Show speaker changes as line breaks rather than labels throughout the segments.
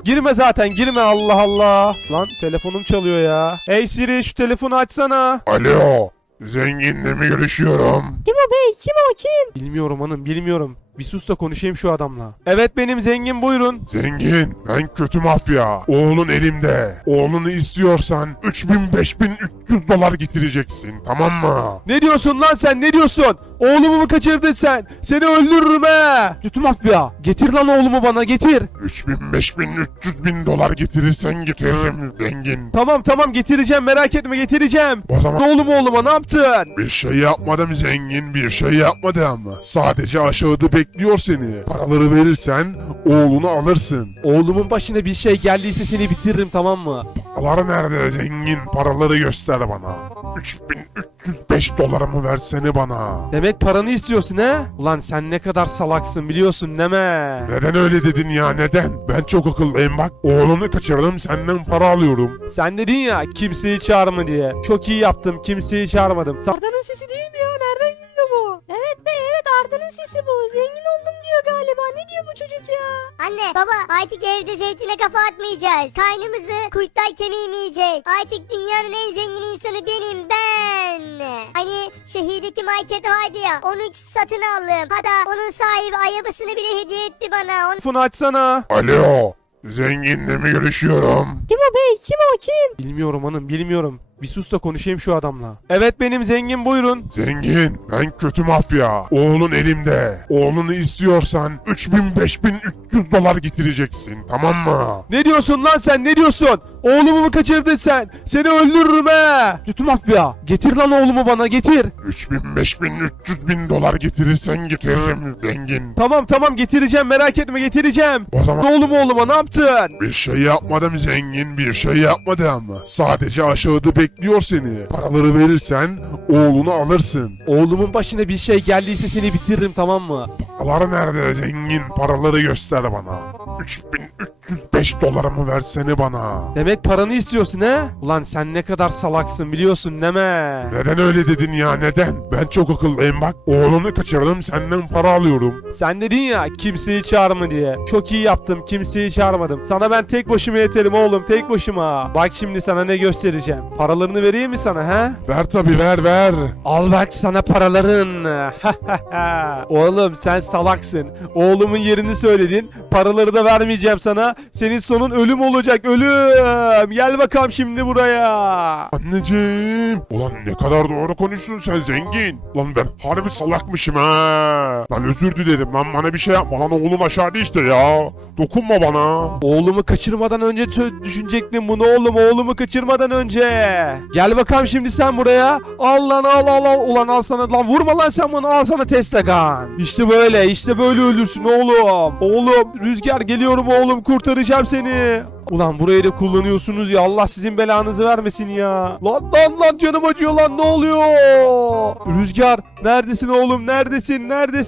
Girme zaten girme, Allah Allah. Lan telefonum çalıyor ya. Hey Siri, şu telefonu açsana.
Alo, zenginle mi görüşüyorum?
Kim o bey? Kim o kim?
Bilmiyorum hanım, bilmiyorum. Bir sus da konuşayım şu adamla. Evet benim, zengin, buyurun.
Zengin, ben kötü mafya. Oğlun elimde. Oğlunu istiyorsan 3000-5300 dolar getireceksin, tamam mı?
Ne diyorsun lan sen, ne diyorsun? Oğlumu mu kaçırdın sen? Seni öldürürüm he. Kötü mafya. Getir lan oğlumu bana, getir.
3000-5000-300.000 dolar getirirsen getiririm zengin.
Tamam getireceğim, merak etme, getireceğim.
O zaman
Oğluma ne yaptın?
bir şey yapmadım zengin, bir şey yapmadım. Sadece aşağıda bekliyor seni. Paraları verirsen oğlunu alırsın.
Oğlumun başına bir şey geldiyse seni bitiririm, tamam mı?
Paralar nerede zengin? Paraları göster bana. 3305 dolarımı versene bana.
Demek paranı istiyorsun he? Ulan sen ne kadar salaksın biliyorsun deme.
Neden öyle dedin ya, neden? Ben çok akıllıyım bak. Oğlunu kaçırdım, senden para alıyorum.
Sen dedin ya kimseyi çağırma diye. Çok iyi yaptım, kimseyi çağırmadım.
Arda'nın sesi değil mi ya? Nereden geliyor bu? Evet bey evet, Arda'nın sesi bu. Zengin oldum diyor galiba. Ne diyor bu çocuk ya?
Anne baba artık evde zeytine kafa atmayacağız. Kaynımızı kuytay kemiğimeyecek. Artık dünyanın en zengin insanı benim, ben. Hani şehirdeki market vardı ya, onu satın aldım. Hatta onun sahibi arabasını bile hediye etti bana.
Telefonu açsana.
Alo, zenginle mi görüşüyorum?
Kim o bey? Kim o kim?
Bilmiyorum hanım, bilmiyorum. Bir sus da konuşayım şu adamla. Evet benim, zengin, buyurun.
Zengin, ben kötü mafya. Oğlun elimde. Oğlunu istiyorsan 3000-5300 dolar getireceksin, tamam mı?
Ne diyorsun lan sen, ne diyorsun? Oğlumu mu kaçırdın sen? Seni öldürürüm he. Kötü mafya. Getir lan oğlumu bana, getir.
3000-5000-300.000 dolar getirirsen getiririm zengin.
Tamam getireceğim, merak etme, getireceğim.
O zaman
Oğluma ne yaptın?
bir şey yapmadım zengin, bir şey yapmadım. Sadece aşağıda bekliyor seni. Paraları verirsen oğlunu alırsın.
Oğlumun başına bir şey geldiyse seni bitiririm, tamam mı?
Paralar nerede zengin? Paraları göster bana. 3305 dolarımı versene bana.
Demek paranı istiyorsun he? Ulan sen ne kadar salaksın biliyorsun deme.
Neden öyle dedin ya, neden? Ben çok akıllıyım bak. Oğlunu kaçırdım, senden para alıyorum.
Sen dedin ya kimseyi çağırma diye. Çok iyi yaptım, kimseyi çağırmadım. Sana ben tek başıma yeterim oğlum, tek başıma. Bak şimdi sana ne göstereceğim. Paralarını vereyim mi sana he?
Ver tabi, ver.
Al bak sana paraların. Oğlum sen salaksın. Oğlumun yerini söyledin. Paraları da vermeyeceğim sana. Senin sonun ölüm olacak, ölüm. Gel bakalım şimdi buraya.
Anneciğim. Ulan ne kadar doğru konuşsun sen zengin. Lan ben harbi salakmışım ha. Lan özür dilerim lan, bana bir şey yapma lan, oğlum aşağıda işte ya. Dokunma bana.
Oğlumu kaçırmadan önce düşünecektim bunu oğlum, oğlumu kaçırmadan önce. Gel bakalım şimdi sen buraya. Al lan al. Ulan al sana, lan vurma lan sen bana, al sana testakan. İşte böyle ölürsün oğlum. Oğlum Rüzgar, geliyorum oğlum, kurtaracağım seni. Ulan burayı da kullanıyorsunuz ya, Allah sizin belanızı vermesin ya. Lan canım acıyor lan, ne oluyor? Rüzgar neredesin oğlum, neredesin?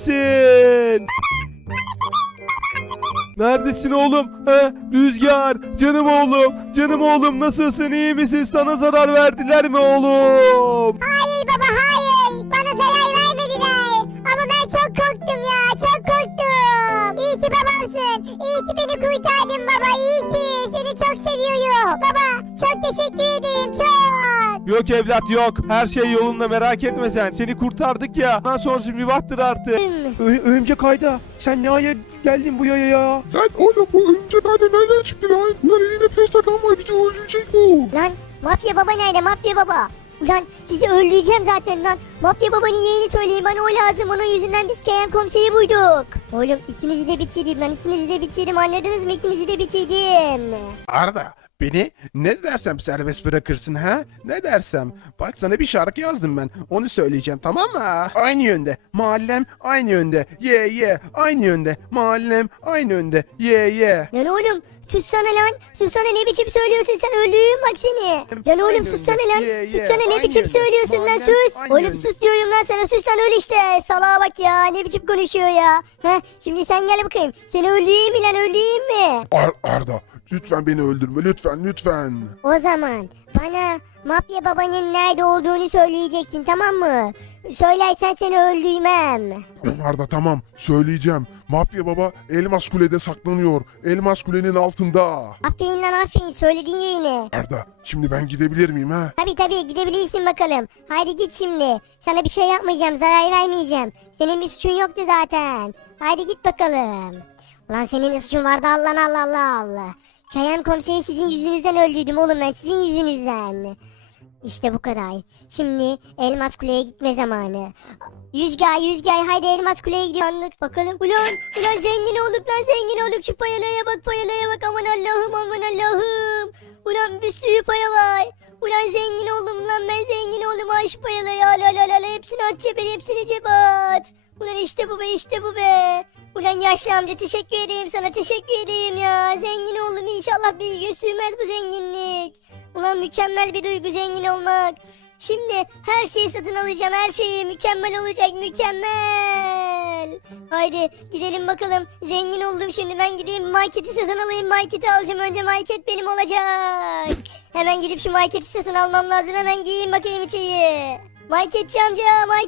Neredesin oğlum? He? Rüzgar, canım oğlum nasılsın, iyi misin? Sana zarar verdiler mi oğlum?
Hayır baba hayır. Bana zarar vermediler. Ama ben çok korktum ya, çok korktum. İyi ki babamsın. İyi ki beni kurtardın baba, iyi ki. Seni çok seviyorum. Baba çok teşekkür ederim, çok.
Yok evlat yok, her şey yolunda, merak etme sen. Seni kurtardık ya. Ondan sonrası bir baktır artık.
Örümcek Ayda, sen ne aya geldin bu yaya ya?
Lan oğlum bu örümcek hadi nereden çıktı lan? Lan elinde testakan var, bizi öldürecek bu.
Lan mafya baba nerede, mafya baba? Ulan sizi öldüreceğim zaten lan. Mafya babanın yeğeni söyleyin, bana o lazım. Onun yüzünden biz Kerem komiseri buyduk. Oğlum ikinizi de bitirdim lan, ikinizi de bitirdim, anladınız mı? İkinizi de bitirdim.
Arda, beni ne dersem serbest bırakırsın ha? Ne dersem? Bak sana bir şarkı yazdım ben. Onu söyleyeceğim, tamam mı? Aynı yönde. Mahallem aynı yönde. Ye. Aynı yönde. Mahallem aynı yönde. Ye.
Lan oğlum sussana lan. Sussana, ne biçim söylüyorsun sen, öldürürüm bak seni. Lan oğlum
Aynı
sussana
yönde.
lan.
Ye.
Sussana, ne
Aynı
biçim
yönde.
söylüyorsun lan,
Mahallem
sus.
aynı
Oğlum
yönde.
sus diyorum lan sana, sus lan, öl işte. Salağa bak ya, ne biçim konuşuyor ya. Heh, şimdi sen gel bakayım. Seni öldüreyim mi lan, öldüreyim mi?
Arda lütfen beni öldürme, lütfen.
O zaman Bana mafya babanın nerede olduğunu söyleyeceksin, tamam mı? Söylersen seni öldürmem.
Tamam Arda tamam söyleyeceğim. Mafya baba Elmas Kule'de saklanıyor. Elmas Kule'nin altında.
Aferin lan aferin, söyledin ya yine.
Arda şimdi ben gidebilir miyim ha?
Tabii gidebilirsin bakalım. Haydi git şimdi. Sana bir şey yapmayacağım, zarar vermeyeceğim. Senin bir suçun yoktu zaten. Haydi git bakalım. Ulan senin ne suçun vardı Allah. Çayan komiseri sizin yüzünüzden öldürdüm oğlum, ben sizin yüzünüzden. İşte bu kadar. Şimdi Elmas Kule'ye gitme zamanı. Yüzgay haydi Elmas Kule'ye gidiyoruz. Bakalım. Ulan zengin olduk lan, zengin olduk. Şu payalaya bak aman Allah'ım. Ulan bir sürü paya var. Ulan zengin oldum lan, ben zengin oldum. Ay şu payalaya la hepsini at cebe, hepsini cebe at. Ulan işte bu be. Ulan yaşlı amca teşekkür edeyim sana, teşekkür edeyim ya. Zengin oldum, inşallah bir gün sürmez bu zenginlik. Ulan mükemmel bir duygu zengin olmak. Şimdi her şeyi satın alacağım, her şeyi mükemmel olacak, mükemmel. Haydi gidelim bakalım, zengin oldum şimdi, ben gideyim marketi satın alayım, marketi alacağım önce, market benim olacak. Hemen gidip şu marketi satın almam lazım, hemen giyeyim bakayım içeyi. Marketçi amca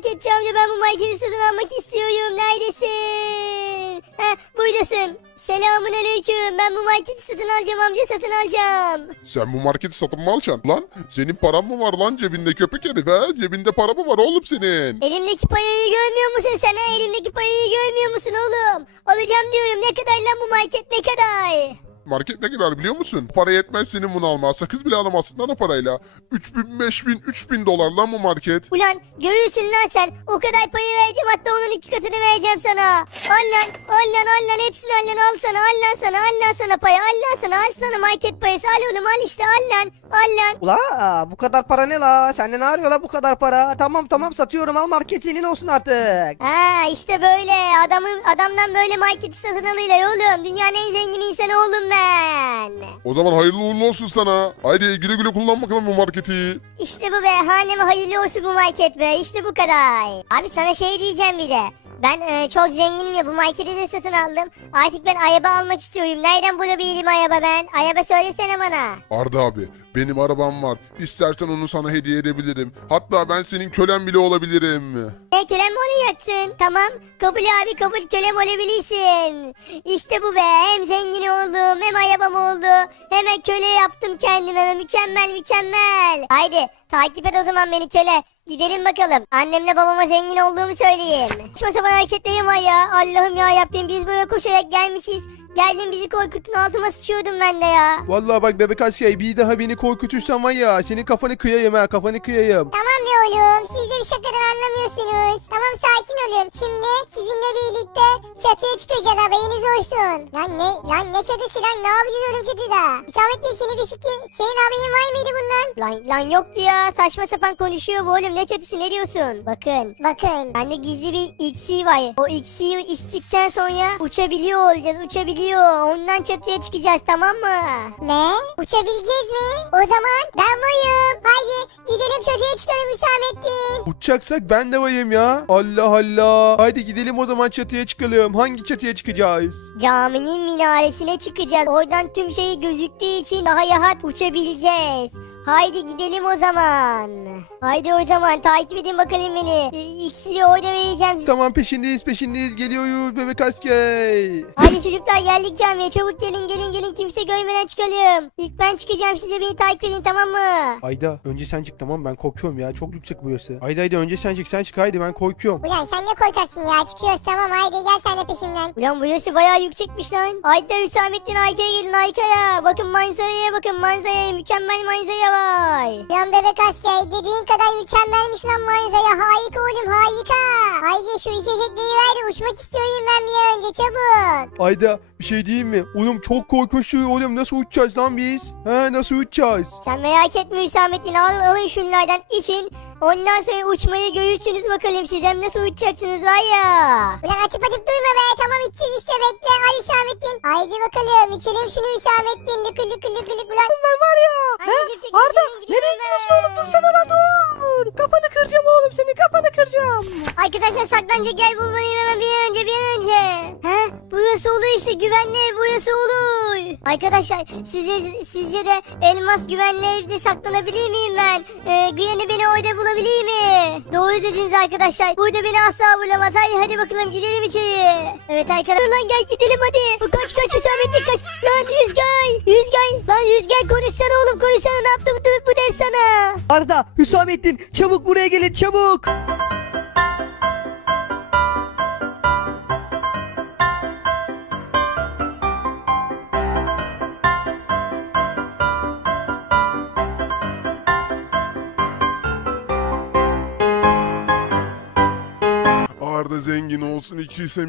ben bu marketi satın almak istiyorum, neredesin? Buradasın. Selamun aleyküm, ben bu marketi satın alacağım amca, satın alacağım.
Sen bu marketi satın mı alacaksın? Lan senin paran mı var lan cebinde köpek herif ha? Cebinde para mı var oğlum senin?
Elimdeki payayı görmüyor musun sen ha? Elimdeki payayı görmüyor musun oğlum? Alacağım diyorum, ne kadar lan bu market, ne kadar?
Market ne kadar biliyor musun? Para yetmez senin bunu almaya. Sakız bile alamazsın lan o parayla. 3000, 5000, 3000 dolar lan bu market.
Ulan görürsün lan sen, o kadar payı vereceğim, hatta onun 2 katını vereceğim sana. Al lan hepsini al lan, al sana payı, al sana market payısı, al oğlum, al işte, al lan.
Ula bu kadar para ne la? Sende ne arıyor la bu kadar para? Tamam satıyorum, al, market senin olsun artık.
İşte böyle adamdan böyle marketi satın alıyla oğlum, dünyanın en zengin insanı oğlum ben.
O zaman hayırlı uğurlu olsun sana. Haydi güle güle kullan bakalım bu marketi.
İşte bu be, haneme hayırlı olsun bu market be, işte bu kadar. Abi sana şey diyeceğim bir de. Ben çok zenginim ya, bu marketi de satın aldım. Artık ben araba almak istiyorum. Nereden bulabilirim araba ben? Araba söylesene bana.
Arda abi benim arabam var. İstersen onu sana hediye edebilirim. Hatta ben senin kölen bile olabilirim.
Kölem mi olacaksın? Tamam. Kabul abi, kabul, kölem olabilirsin. İşte bu be. Hem zengin oldum, hem arabam oldu. Hemen köle yaptım kendime. Mükemmel. Haydi takip et o zaman beni köle. Gidelim bakalım. Annemle babama zengin olduğumu söyleyeyim. Saçma sapan hareketlerim var ya. Allah'ım ya Rabbim, biz böyle koşarak gelmişiz. Geldin bizi korkutun, altıma sıçıyordum ben de ya.
Vallahi bak bebek asker, bir daha beni korkutursan var ya, senin kafanı kıyayım ha, kafanı kıyayım.
Tamam be oğlum, siz de bir şakadan anlamıyorsunuz. Tamam, sakin olun. Şimdi sizinle birlikte çatıya çıkacağız, haberiniz olsun. Lan ne çatısı lan, ne yapacağız oğlum çatıda? Hüsamettin, senin bir fikrin, senin haberin var mıydı bundan? Lan yoktu ya, saçma sapan konuşuyor bu oğlum, ne çatısı, ne diyorsun? Bakın. Bende gizli bir iksir var. O iksiri içtikten sonra uçabiliyor olacağız, ondan çatıya çıkacağız, tamam mı? Ne? Uçabileceğiz mi? O zaman ben varım. Haydi gidelim çatıya çıkalım Hüsamettin.
Uçacaksak ben de varım ya. Allah. Haydi gidelim o zaman, çatıya çıkalım. Hangi çatıya çıkacağız?
Caminin minaresine çıkacağız. Oradan tüm şey gözüktüğü için daha rahat uçabileceğiz. Haydi gidelim o zaman. Haydi o zaman takip edin bakalım beni. İksiri orada vereceğim size.
Tamam, peşindeyiz, geliyoruz bebek asker.
Haydi çocuklar, geldik camiye, çabuk gelin, kimse görmeden çıkalım. İlk ben çıkacağım, size beni takip edin, tamam mı?
Ayda önce sen çık, tamam, ben korkuyorum ya, çok yüksek burası. Ayda önce sen çık haydi, ben korkuyorum.
Ulan sen ne korkaksın ya, çıkıyoruz, tamam, haydi gel sen de peşimden. Ulan burası bayağı yüksekmiş lan. Haydi Hüsamettin, arkaya gelin, arkaya. Bakın manzaraya, mükemmel manzara var. Lan bebek asker, dediğin kadar mükemmelmiş lan manzara, harika oğlum, harika. Haydi şu içecekleri ver de uçmak istiyorum ben bir an önce, çabuk.
Ayda bir şey diyeyim mi? Oğlum çok korkunç oğlum, nasıl uçacağız lan biz? Nasıl uçacağız?
Sen merak etme Hüsamettin, alın şunlardan için. Ondan sonra uçmayı görürsünüz bakalım siz hem nasıl uçacaksınız var ya. Ulan açıp durma be tamam içeceğiz işte bekle ay Hüsamettin. Haydi bakalım içelim şunu Hüsamettin lıkır lıkır lıkır lıkır ulan.
Ben var ya.
Anneciğim, çekil,
Arda
gidelim, gidelim
nereye
ben.
gidiyorsun oğlum dursana lan dur. Kafanı kıracağım oğlum seni kafanı kıracağım.
Arkadaşlar saklanacak yer bulmalıyım hemen bir an önce. He burası olur işte güvenli ev burası olur. Arkadaşlar sizce de elmas güvenli evde saklanabilir miyim ben? Granny beni orada bulabilir mi? Doğru dediniz arkadaşlar. Burada beni asla bulamaz. Hadi bakalım gidelim içeri. Evet arkadaşlar lan gel gidelim hadi. Kaç Hüsamettin kaç. Lan Rüzgar. Lan Rüzgar konuşsana oğlum konuşsana ne yaptı bu dev sana?
Arda, Hüsamettin çabuk buraya gelin çabuk.
Arda zengin olsun ikiyse.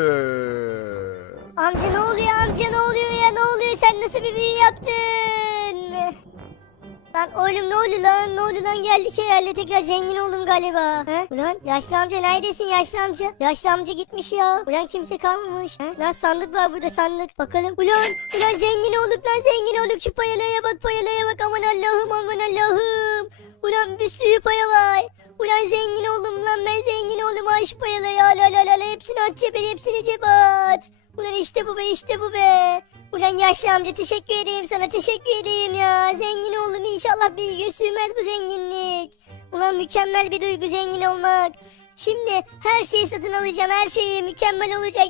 Amca ne oluyor ya ne oluyor sen nasıl bir büyü yaptın? Lan oğlum ne oldu lan geldik herhalde tekrar zengin oldum galiba. He? Ulan yaşlı amca neredesin yaşlı amca? Yaşlı amca gitmiş ya. Ulan kimse kalmamış. He? Lan sandık var burada sandık bakalım. Ulan zengin olduk şu payalaya bak aman Allah'ım. Ulan bir sürü paya var. Ulan zengin oldum lan ben zengin oldum ay şu payalayı la hepsini at cebe hepsini cebe at. Ulan işte bu be. Ulan yaşlı amca teşekkür edeyim sana teşekkür edeyim ya. Zengin oldum inşallah bir gün sürmez bu zenginlik. Ulan mükemmel bir duygu zengin olmak. Şimdi her şeyi satın alacağım her şeyi mükemmel olacak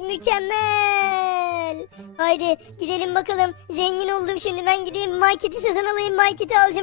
mükemmel. Haydi gidelim bakalım zengin oldum şimdi ben gideyim marketi satın alayım marketi alacağım.